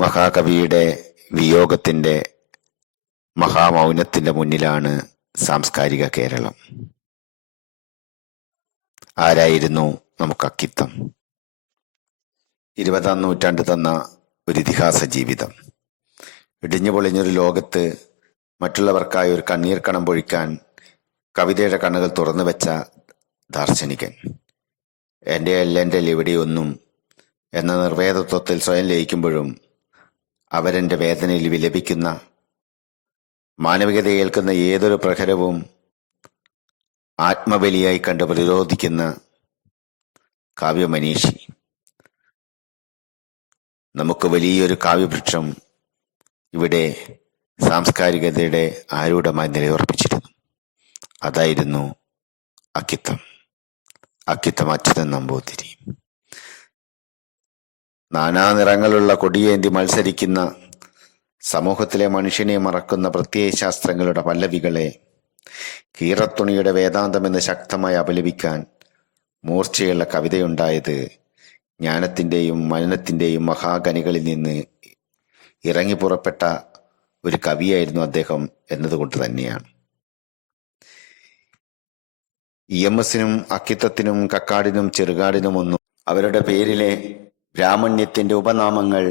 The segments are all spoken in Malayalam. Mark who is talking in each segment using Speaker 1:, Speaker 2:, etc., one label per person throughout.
Speaker 1: മഹാകവിയുടെ വിയോഗത്തിന്റെ മഹാമൗനത്തിന്റെ മുന്നിലാണ് സാംസ്കാരിക കേരളം. ആരായിരുന്നു നമുക്ക് അക്കിത്തം? ഇരുപതാം നൂറ്റാണ്ട് തന്ന ഒരു ഇതിഹാസ ജീവിതം. ഇടിഞ്ഞു പൊളിഞ്ഞൊരു ലോകത്ത് മറ്റുള്ളവർക്കായി ഒരു കണ്ണീർ കണം പൊഴിക്കാൻ കവിതയുടെ കണ്ണുകൾ തുറന്നു വെച്ച ദാർശനികൻ. എന്റെ എല്ലെന്റെ എവിടെയൊന്നും എന്ന നിർവേദത്വത്തിൽ സ്വയം ലയിക്കുമ്പോഴും അവരെന്റെ വേദനയിൽ വിലപിക്കുന്ന മാനവികത ഏൽക്കുന്ന ഏതൊരു പ്രഹരവും ആത്മബലിയായി കണ്ട് പ്രതിരോധിക്കുന്ന കാവ്യമനീഷി. നമുക്ക് വലിയൊരു കാവ്യവൃക്ഷം ഇവിടെ സാംസ്കാരികതയുടെ ആരൂഢമായി നിലയുറപ്പിച്ചിരുന്നു. അതായിരുന്നു അക്കിത്തം. അക്കിത്തം അച്യുതൻ നമ്പൂതിരി. നാനാ നിറങ്ങളുള്ള കൊടിയേന്തി മത്സരിക്കുന്ന സമൂഹത്തിലെ മനുഷ്യനെ മറക്കുന്ന പ്രത്യയശാസ്ത്രങ്ങളുടെ പല്ലവികളെ കീറത്തുണിയുടെ വേദാന്തമെന്ന് ശക്തമായി അപലപിക്കാൻ മൂർച്ചയുള്ള കവിതയുണ്ടായത് ജ്ഞാനത്തിന്റെയും മനനത്തിന്റെയും മഹാഗനികളിൽ നിന്ന് ഇറങ്ങി പുറപ്പെട്ട ഒരു കവിയായിരുന്നു അദ്ദേഹം എന്നതുകൊണ്ട് തന്നെയാണ്. ഇ എം എസിനും അക്കിത്തത്തിനും കക്കാടിനും ചെറുകാടിനും ഒന്നും അവരുടെ പേരിലെ ബ്രാഹ്മണ്യത്തിന്റെ ഉപനാമങ്ങൾ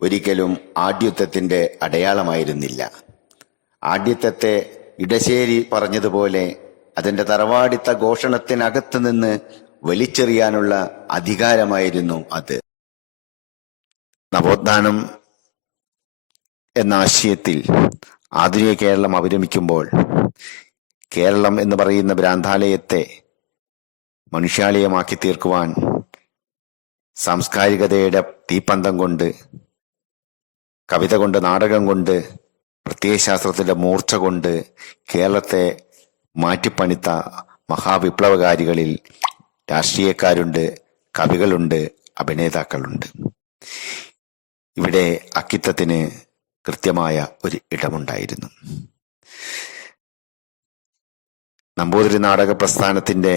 Speaker 1: ഒരിക്കലും ആഢ്യത്വത്തിന്റെ അടയാളമായിരുന്നില്ല. ആഢ്യത്വത്തെ ഇടശ്ശേരി പറഞ്ഞതുപോലെ അതിന്റെ തറവാടിത്ത ഘോഷണത്തിനകത്ത് നിന്ന് വലിച്ചെറിയാനുള്ള അധികാരമായിരുന്നു അത്. നവോത്ഥാനം എന്ന ആശയത്തിൽ ആധുനിക കേരളം അവരമിക്കുമ്പോൾ കേരളം എന്ന് പറയുന്ന ഭ്രാന്താലയത്തെ മനുഷ്യാലയമാക്കി തീർക്കുവാൻ സാംസ്കാരികതയുടെ തീപ്പന്തം കൊണ്ട് കവിത കൊണ്ട് നാടകം കൊണ്ട് പ്രത്യയശാസ്ത്രത്തിന്റെ മൂർച്ച കൊണ്ട് കേരളത്തെ മാറ്റിപ്പണിത്ത മഹാവിപ്ലവകാരികളിൽ രാഷ്ട്രീയക്കാരുണ്ട് കവികളുണ്ട് അഭിനേതാക്കളുണ്ട്. ഇവിടെ അക്കിത്തത്തിന് കൃത്യമായ ഒരു ഇടമുണ്ടായിരുന്നു. നമ്പൂതിരി നാടക പ്രസ്ഥാനത്തിന്റെ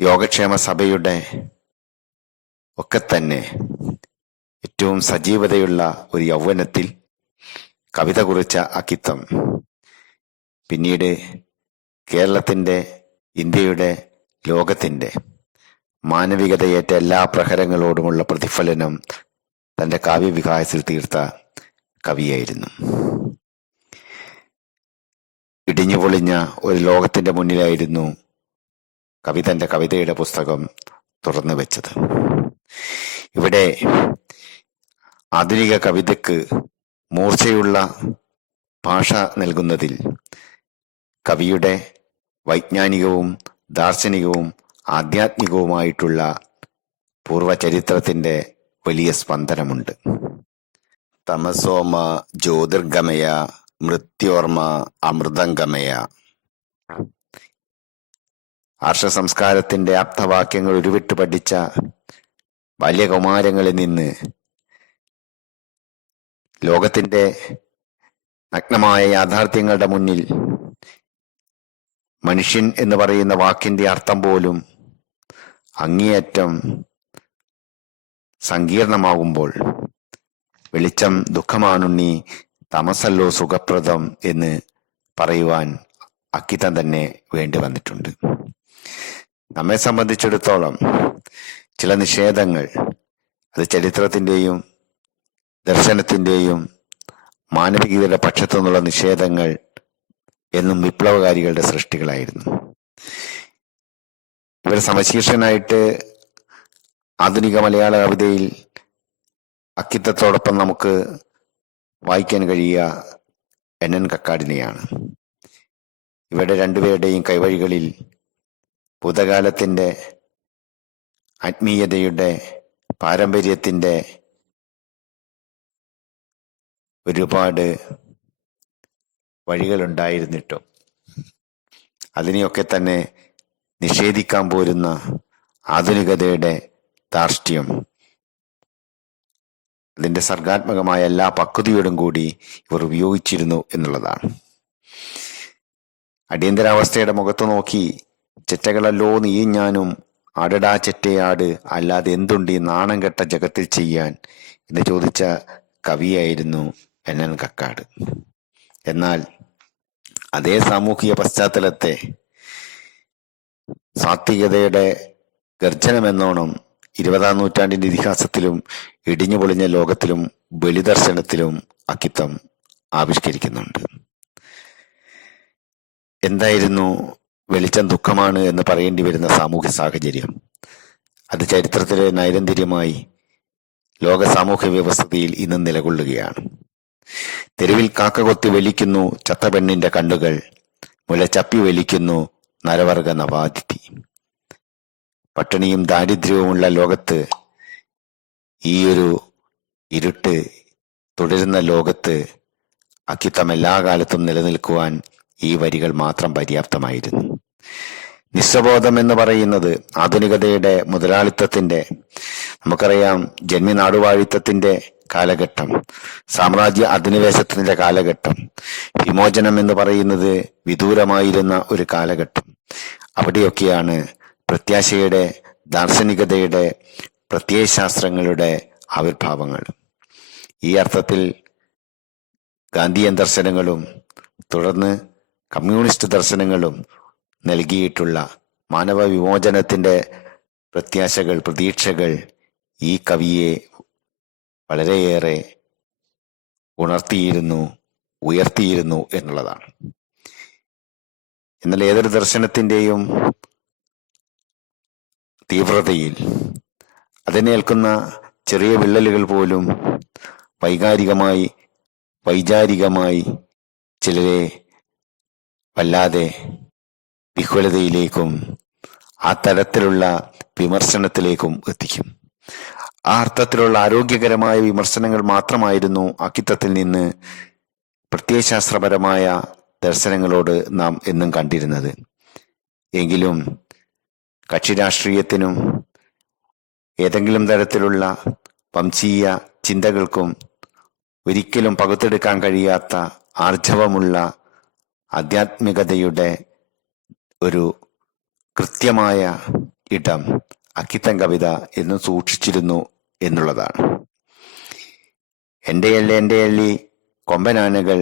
Speaker 1: യോഗക്ഷേമ സഭയുടെ ഒക്കെ തന്നെ ഏറ്റവും സജീവതയുള്ള ഒരു യൗവനത്തിൽ കവിത കുറിച്ച അക്കിത്തം പിന്നീട് കേരളത്തിന്റെ ഇന്ത്യയുടെ ലോകത്തിന്റെ മാനവികതയേറ്റ എല്ലാ പ്രഹരങ്ങളോടുമുള്ള പ്രതിഫലനം തന്റെ കാവ്യവികാസത്തിൽ തീർത്ത കവിയായിരുന്നു. ഇടിഞ്ഞു പൊളിഞ്ഞ ഒരു ലോകത്തിന്റെ മുന്നിലായിരുന്നു കവി തന്റെ കവിതയുടെ പുസ്തകം തുറന്നു വെച്ചത്. ഇവിടെ ആധുനിക കവിതയ്ക്ക് മൂർച്ചയുള്ള ഭാഷ നൽകുന്നതിൽ കവിയുടെ വൈജ്ഞാനികവും ദാർശനികവും ആധ്യാത്മികവുമായിട്ടുള്ള പൂർവചരിത്രത്തിന്റെ വലിയ സ്പന്ദനമുണ്ട്. തമസോമ ജ്യോതിർഗമയ മൃത്യോർമ അമൃതംഗമയ. ആർഷ സംസ്കാരത്തിന്റെ ആപ്തവാക്യങ്ങൾ ഉരുവിട്ട് പഠിച്ച ബാല്യകുമാരങ്ങളിൽ നിന്ന് ലോകത്തിന്റെ നഗ്നമായ യാഥാർത്ഥ്യങ്ങളുടെ മുന്നിൽ മനുഷ്യൻ എന്ന് പറയുന്ന വാക്കിന്റെ അർത്ഥം പോലും അങ്ങേയറ്റം സങ്കീർണമാകുമ്പോൾ വെളിച്ചം ദുഃഖമാണുണ്ണി തമസല്ലോ സുഖപ്രദം എന്ന് പറയുവാൻ അക്കിത്തം തന്നെ വേണ്ടി വന്നിട്ടുണ്ട്. നമ്മെ സംബന്ധിച്ചിടത്തോളം ചില നിഷേധങ്ങൾ അത് ചരിത്രത്തിന്റെയും ദർശനത്തിന്റെയും മാനവികതയുടെ പക്ഷത്തു നിന്നുള്ള നിഷേധങ്ങൾ എന്നും വിപ്ലവകാരികളുടെ സൃഷ്ടികളായിരുന്നു. ഇവർ സമശീർഷനായിട്ട് ആധുനിക മലയാള കവിതയിൽ അക്കിത്തത്തോടൊപ്പം നമുക്ക് വായിക്കാൻ കഴിയുക എൻ എൻ കക്കാടിനെയാണ്. ഇവരുടെ രണ്ടുപേരുടെയും കൈവഴികളിൽ ഭൂതകാലത്തിന്റെ ആത്മീയതയുടെ പാരമ്പര്യത്തിന്റെ ഒരുപാട് വഴികളുണ്ടായിരുന്നിട്ടും അതിനെയൊക്കെ തന്നെ നിഷേധിക്കാൻ പോരുന്ന ആധുനികതയുടെ ധാർഷ്ട്യം അതിന്റെ സർഗാത്മകമായ എല്ലാ പക്വതയോടും കൂടി ഇവർ ഉപയോഗിച്ചിരുന്നു എന്നുള്ളതാണ്. അടിയന്തരാവസ്ഥയുടെ മുഖത്ത് നോക്കി ചെറ്റകളല്ലോ നീയും ഞാനും അടടാ ചെറ്റയാട് അല്ലാതെ എന്തുണ്ട് ഈ നാണം കെട്ട ജഗത്തിൽ ചെയ്യാൻ? എന്ന് ചോദിച്ച കവിയായിരുന്നു എൻ എൻ കക്കാട്. എന്നാൽ അതേ സാമൂഹിക പശ്ചാത്തലത്തെ സാത്വികതയുടെ ഗർജനമെന്നോണം ഇരുപതാം നൂറ്റാണ്ടിന്റെ ഇതിഹാസത്തിലും ഇടിഞ്ഞു പൊളിഞ്ഞ ലോകത്തിലും ബലിദർശനത്തിലും അക്കിത്തം ആവിഷ്കരിക്കുന്നുണ്ട്. എന്തായിരുന്നു വെളിച്ചം ദുഃഖമാണ് എന്ന് പറയേണ്ടി വരുന്ന സാമൂഹ്യ സാഹചര്യം. അത് ചരിത്രത്തിലെ നൈരന്തര്യമായി ലോക സാമൂഹ്യ വ്യവസ്ഥയിൽ ഇന്ന് നിലകൊള്ളുകയാണ്. തെരുവിൽ കാക്ക കൊത്തി വലിക്കുന്നു ചത്ത പെണ്ണിന്റെ കണ്ണുകൾ മുലച്ചപ്പി വലിക്കുന്നു നരവർഗ നവാതിഥി. പട്ടിണിയും ദാരിദ്ര്യവുമുള്ള ലോകത്ത് ഈ ഒരു ഇരുട്ട് തുടരുന്ന ലോകത്ത് അക്കിത്തം എല്ലാ കാലത്തും നിലനിൽക്കുവാൻ ഈ വരികൾ മാത്രം പര്യാപ്തമായിരുന്നു. നിസ്വബോധം എന്ന് പറയുന്നത് ആധുനികതയുടെ മുതലാളിത്തത്തിന്റെ നമുക്കറിയാം ജന്മി നാടുവാഴിത്തത്തിന്റെ കാലഘട്ടം സാമ്രാജ്യ അധിനിവേശത്തിന്റെ കാലഘട്ടം വിമോചനം എന്ന് പറയുന്നത് വിദൂരമായിരുന്ന ഒരു കാലഘട്ടം. അവിടെയൊക്കെയാണ് പ്രത്യാശയുടെ ദാർശനികതയുടെ പ്രത്യയശാസ്ത്രങ്ങളുടെ ആവിർഭാവങ്ങൾ. ഈ അർത്ഥത്തിൽ ഗാന്ധിയൻ ദർശനങ്ങളും തുടർന്ന് കമ്മ്യൂണിസ്റ്റ് ദർശനങ്ങളും നൽകിയിട്ടുള്ള മാനവ വിമോചനത്തിന്റെ പ്രത്യാശകൾ പ്രതീക്ഷകൾ ഈ കവിയെ വളരെയേറെ ഉണർത്തിയിരുന്നു ഉയർത്തിയിരുന്നു എന്നുള്ളതാണ്. എന്നാൽ ഏതൊരു ദർശനത്തിന്റെയും തീവ്രതയിൽ അതിനേൽക്കുന്ന ചെറിയ വിള്ളലുകൾ പോലും വൈകാരികമായി വൈചാരികമായി ചിലരെ വല്ലാതെ വിഹ്വലതയിലേക്കും ആ തരത്തിലുള്ള വിമർശനത്തിലേക്കും എത്തിക്കും. ആ അർത്ഥത്തിലുള്ള ആരോഗ്യകരമായ വിമർശനങ്ങൾ മാത്രമായിരുന്നു അക്കിത്തത്തിൽ നിന്ന് പ്രത്യയശാസ്ത്രപരമായ ദർശനങ്ങളോട് നാം എന്നും കണ്ടിരുന്നത്. എങ്കിലും കക്ഷി രാഷ്ട്രീയത്തിനും ഏതെങ്കിലും തരത്തിലുള്ള വംശീയ ചിന്തകൾക്കും ഒരിക്കലും പകുത്തെടുക്കാൻ കഴിയാത്ത ആർജവമുള്ള ആധ്യാത്മികതയുടെ ഒരു കൃത്യമായ ഇടം അക്കിത്തം കവിത എന്നും സൂക്ഷിച്ചിരുന്നു എന്നുള്ളതാണ്. എന്റെ അല്ലി എന്റെ അല്ലി കൊമ്പനാനകൾ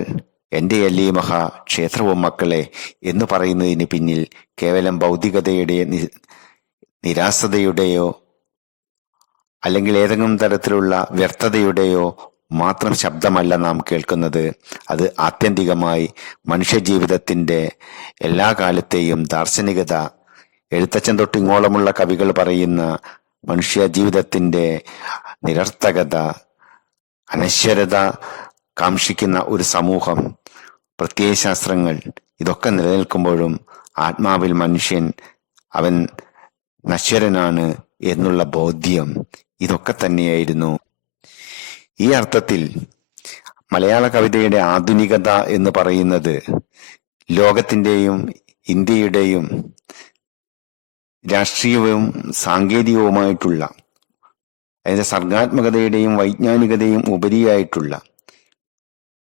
Speaker 1: എന്റെ അല്ലി മഹാ ക്ഷേത്രവും മക്കളെ എന്ന് പറയുന്നതിന് പിന്നിൽ കേവലം ഭൗതികതയുടെ നിരാസതയുടെയോ അല്ലെങ്കിൽ ഏതെങ്കിലും തരത്തിലുള്ള വ്യർത്ഥതയുടെയോ മാത്രം ശബ്ദമല്ല നാം കേൾക്കുന്നത്. അത് ആത്യന്തികമായി മനുഷ്യജീവിതത്തിന്റെ എല്ലാ കാലത്തെയും ദാർശനികത. എഴുത്തച്ഛൻ തൊട്ട് ഇങ്ങോളമുള്ള കവികൾ പറയുന്ന മനുഷ്യ ജീവിതത്തിന്റെ നിരർത്ഥകത അനശ്വരത കാക്ഷിക്കുന്ന ഒരു സമൂഹം പ്രത്യയശാസ്ത്രങ്ങൾ ഇതൊക്കെ നിലനിൽക്കുമ്പോഴും ആത്മാവിൽ മനുഷ്യൻ അവൻ നശ്വരനാണ് എന്നുള്ള ബോധ്യം ഇതൊക്കെ തന്നെയായിരുന്നു. ഈ അർത്ഥത്തിൽ മലയാള കവിതയുടെ ആധുനികത എന്ന് പറയുന്നത് ലോകത്തിന്റെയും ഇന്ത്യയുടെയും രാഷ്ട്രീയവും സാങ്കേതികവുമായിട്ടുള്ള അതിന്റെ സർഗാത്മകതയുടെയും വൈജ്ഞാനികതയും ഉപരിയായിട്ടുള്ള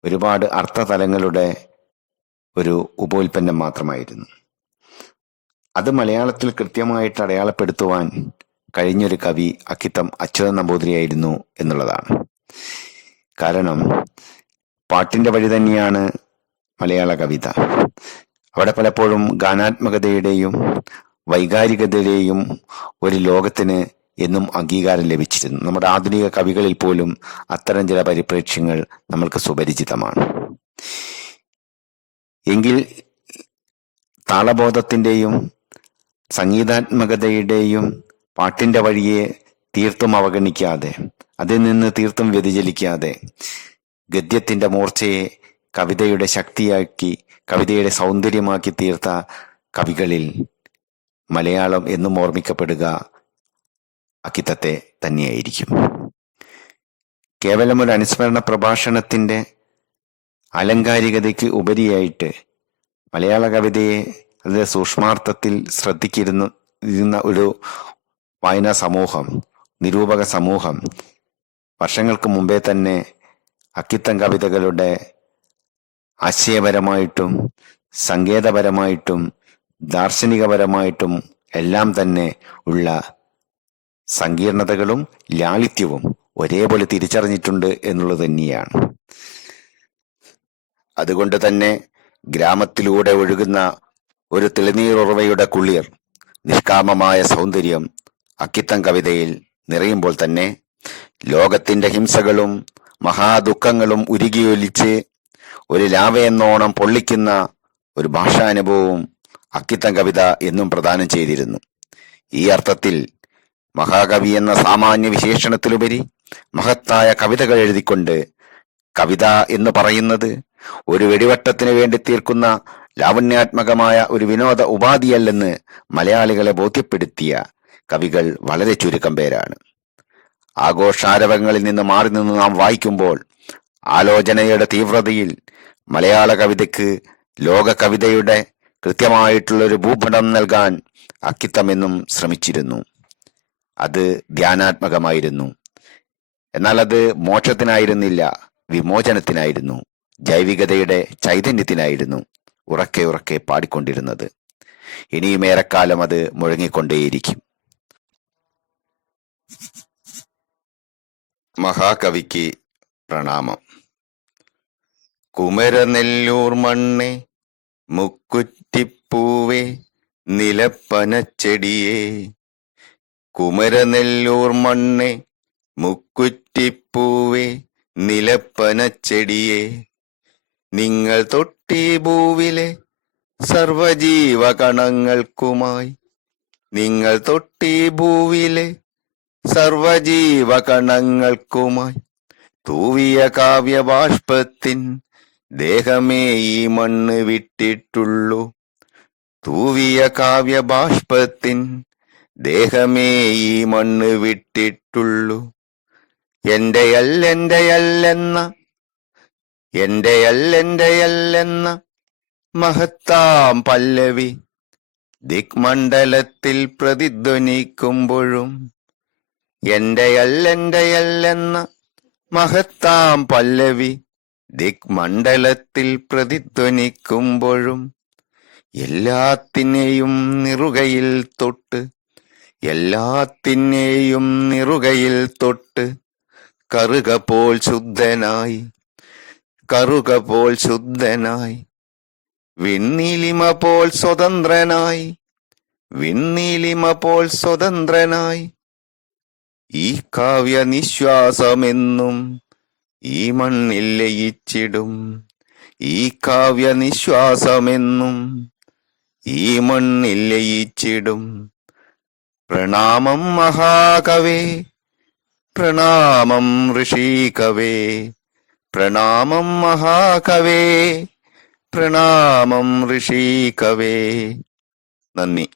Speaker 1: ഒരുപാട് അർത്ഥതലങ്ങളുടെ ഒരു ഉപോൽപ്പന്നം മാത്രമായിരുന്നു. അത് മലയാളത്തിൽ കൃത്യമായിട്ട് അടയാളപ്പെടുത്തുവാൻ കഴിഞ്ഞൊരു കവി അക്കിത്തം അച്യുതൻ നമ്പൂതിരിയായിരുന്നു എന്നുള്ളതാണ്. കാരണം പാട്ടിന്റെ വഴി തന്നെയാണ് മലയാള കവിത. അവിടെ പലപ്പോഴും ഗാനാത്മകതയുടെയും വൈകാരികതയുടെയും ഒരു ലോകത്തിന് എന്നും അംഗീകാരം ലഭിച്ചിരുന്നു. നമ്മുടെ ആധുനിക കവികളിൽ പോലും അത്തരം ചില പരിപ്രേക്ഷ്യങ്ങൾ നമ്മൾക്ക് സുപരിചിതമാണ്. എങ്കിൽ താളബോധത്തിന്റെയും സംഗീതാത്മകതയുടെയും പാട്ടിന്റെ വഴിയെ തീർത്തും അവഗണിക്കാതെ അതിൽ നിന്ന് തീർത്തും വ്യതിചലിക്കാതെ ഗദ്യത്തിന്റെ മൂർച്ചയെ കവിതയുടെ ശക്തിയാക്കി കവിതയുടെ സൗന്ദര്യമാക്കി തീർത്ത കവികളിൽ മലയാളം എന്നും ഓർമ്മിക്കപ്പെടുക അക്കിത്തത്തെ തന്നെയായിരിക്കും. കേവലം ഒരു അനുസ്മരണ പ്രഭാഷണത്തിന്റെ അലങ്കാരികതയ്ക്ക് ഉപരിയായിട്ട് മലയാള കവിതയെ അതിന്റെ സൂക്ഷ്മാർത്ഥത്തിൽ ശ്രദ്ധിച്ചിരുന്ന ഇരുന്ന ഒരു വായനാ സമൂഹം നിരൂപക സമൂഹം വർഷങ്ങൾക്ക് മുമ്പേ തന്നെ അക്കിത്തം കവിതകളുടെ ആശയപരമായിട്ടും സങ്കേതപരമായിട്ടും ദാർശനികപരമായിട്ടും എല്ലാം തന്നെ ഉള്ള സങ്കീർണതകളും ലാളിത്യവും ഒരേപോലെ തിരിച്ചറിഞ്ഞിട്ടുണ്ട് എന്നുള്ളത് തന്നെയാണ്. അതുകൊണ്ട് തന്നെ ഗ്രാമത്തിലൂടെ ഒഴുകുന്ന ഒരു തെളിനീറുറവയുടെ കുളിർ നിഷ്കാമമായ സൗന്ദര്യം അക്കിത്തം കവിതയിൽ നിറയുമ്പോൾ തന്നെ ലോകത്തിന്റെ ഹിംസകളും മഹാദുഃഖങ്ങളും ഉരുകിയൊലിച്ച് ഒരു ലാവയെന്നോണം പൊള്ളിക്കുന്ന ഒരു ഭാഷാനുഭവവും അക്കിത്തം കവിത എന്നും പ്രദാനം ചെയ്തിരുന്നു. ഈ അർത്ഥത്തിൽ മഹാകവി എന്ന സാമാന്യ വിശേഷണത്തിലുപരി മഹത്തായ കവിതകൾ എഴുതിക്കൊണ്ട് കവിത എന്ന് പറയുന്നത് ഒരു വെടിവട്ടത്തിന് വേണ്ടി തീർക്കുന്ന ലാവണ്യാത്മകമായ ഒരു വിനോദ ഉപാധിയല്ലെന്ന് മലയാളികളെ ബോധ്യപ്പെടുത്തിയ കവികൾ വളരെ ചുരുക്കം പേരാണ്. ആഘോഷാരവങ്ങളിൽ നിന്ന് മാറി നിന്ന് നാം വായിക്കുമ്പോൾ ആലോചനയുടെ തീവ്രതയിൽ മലയാള കവിതയ്ക്ക് ലോക കവിതയുടെ കൃത്യമായിട്ടുള്ള ഒരു ഭൂപടം നൽകാൻ അക്കിത്തമെന്നും ശ്രമിച്ചിരുന്നു. അത് ധ്യാനാത്മകമായിരുന്നു. എന്നാൽ അത് മോക്ഷത്തിനായിരുന്നില്ല വിമോചനത്തിനായിരുന്നു ജൈവികതയുടെ ചൈതന്യത്തിനായിരുന്നു ഉറക്കെ ഉറക്കെ പാടിക്കൊണ്ടിരുന്നത്. ഇനിയും ഏറെക്കാലം അത് മുഴങ്ങിക്കൊണ്ടേയിരിക്കും. മഹാകവിക്ക് പ്രണാമം. കുമരനെല്ലൂർ മണ്ണെ മുക്കുറ്റിപ്പൂവേ നിലപ്പനച്ചെടിയേ. കുമരനെല്ലൂർ മണ്ണെ മുക്കുറ്റിപ്പൂവേ നിലപ്പനച്ചെടിയേ. നിങ്ങൾ തൊട്ടി ഭൂവിലെ സർവജീവകണങ്ങൾക്കുമായി നിങ്ങൾ തൊട്ടി ഭൂവിലെ സർവജീവകണങ്ങൾക്കുമായി തൂവിയ കാവ്യബാഷ്പത്തിൻ ദേഹമേ ഈ മണ്ണ് വിട്ടിട്ടുള്ളൂ. തൂവിയ കാവ്യബാഷ്പത്തിൻ ദേഹമേ ഈ മണ്ണ് വിട്ടിട്ടുള്ളൂ. എന്റെയല്ലെന്റെയല്ലെന്ന എന്റെയല്ലെന്റെയല്ലെന്ന മഹത്താം പല്ലവി ദിക്മണ്ഡലത്തിൽ പ്രതിധ്വനിക്കുമ്പോഴും എന്റെയല്ലെന്റെയല്ലെന്ന മഹത്താം പല്ലവി ദിക്മണ്ഡലത്തിൽ പ്രതിധ്വനിക്കുമ്പോഴും എല്ലാത്തിനെയും നിറുകയിൽ തൊട്ട് എല്ലാത്തിനെയും നിറുകയിൽ തൊട്ട് കറുക പോൽ ശുദ്ധനായി കറുക പോൽ ശുദ്ധനായി വിണ്ണീലിമ പോൽ സ്വതന്ത്രനായി വിണ്ണീലിമ പോൽ സ്വതന്ത്രനായി ഈ കാവ്യ നിശ്വാസമെന്നും ഈ മണ്ണിൽ ലയിച്ചിടും ഈ കാവ്യ നിശ്വാസമെന്നും ഈ മണ്ണിൽ ലയിച്ചിടും പ്രണാമം മഹാകവേ പ്രണാമം ഋഷികവേ പ്രണാമം മഹാകവേ പ്രണാമം ഋഷികവേ. നന്ദി.